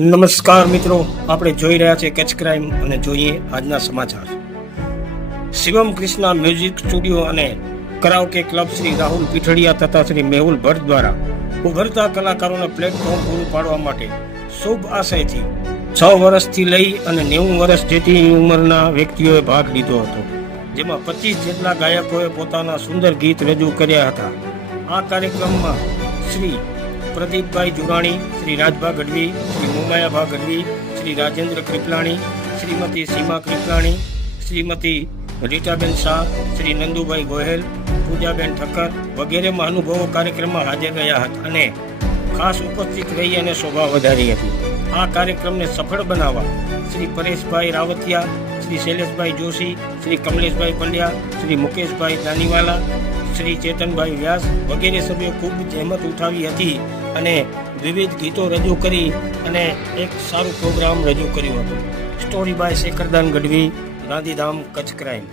નમસ્કાર મિત્રો, આપણે જોઈ રહ્યા છે કચ્છ ક્રાઇમ અને જોઈએ આજના સમાચાર. શિવમ કૃષ્ણા મ્યુઝિક સ્ટુડિયો અને કરાઓકે ક્લબ શ્રી રાહુલ પીઠડિયા તથા શ્રી મેહુલ ભટ્ટ દ્વારા ઉભરતા કલાકારોને પ્લેટફોર્મ પૂરું પાડવા માટે શુભ આશયથી 6 વર્ષથી લઈ અને 90 વર્ષ જેટલી ઉંમરના વ્યક્તિઓએ ભાગ લીધો હતો, જેમાં 25 જેટલા ગાયકોએ પોતાના સુંદર ગીત રજૂ કર્યા હતા. આ કાર્યક્રમમાં શ્રી પ્રદીપભાઈ જુરાણી, શ્રી રાજભા ગઢવી, શ્રી મોમાયાભા ગઢવી, શ્રી રાજેન્દ્ર કૃપલાણી, શ્રીમતી સીમા કૃપલાણી, શ્રીમતી રીટાબેન શાહ, શ્રી નંદુભાઈ ગોહેલ, પૂજાબેન ઠક્કર વગેરે મહાનુભાવો કાર્યક્રમમાં હાજર રહ્યા હતા અને ખાસ ઉપસ્થિત રહી અને શોભા વધારી હતી. આ કાર્યક્રમને સફળ બનાવવા શ્રી પરેશભાઈ રાવતિયા, શ્રી શૈલેષભાઈ જોશી, શ્રી કમલેશભાઈ પંડ્યા, શ્રી મુકેશભાઈ દાનીવાલા, શ્રી ચેતનભાઈ વ્યાસ વગેરે સભ્યો ખૂબ જહેમત ઉઠાવી હતી અને વિવિધ ગીતો રજૂ કરી અને એક સારું પ્રોગ્રામ રજૂ કર્યું હતું. Story by Shekhardan Gadhvi, Gandhidham, Kutch crime.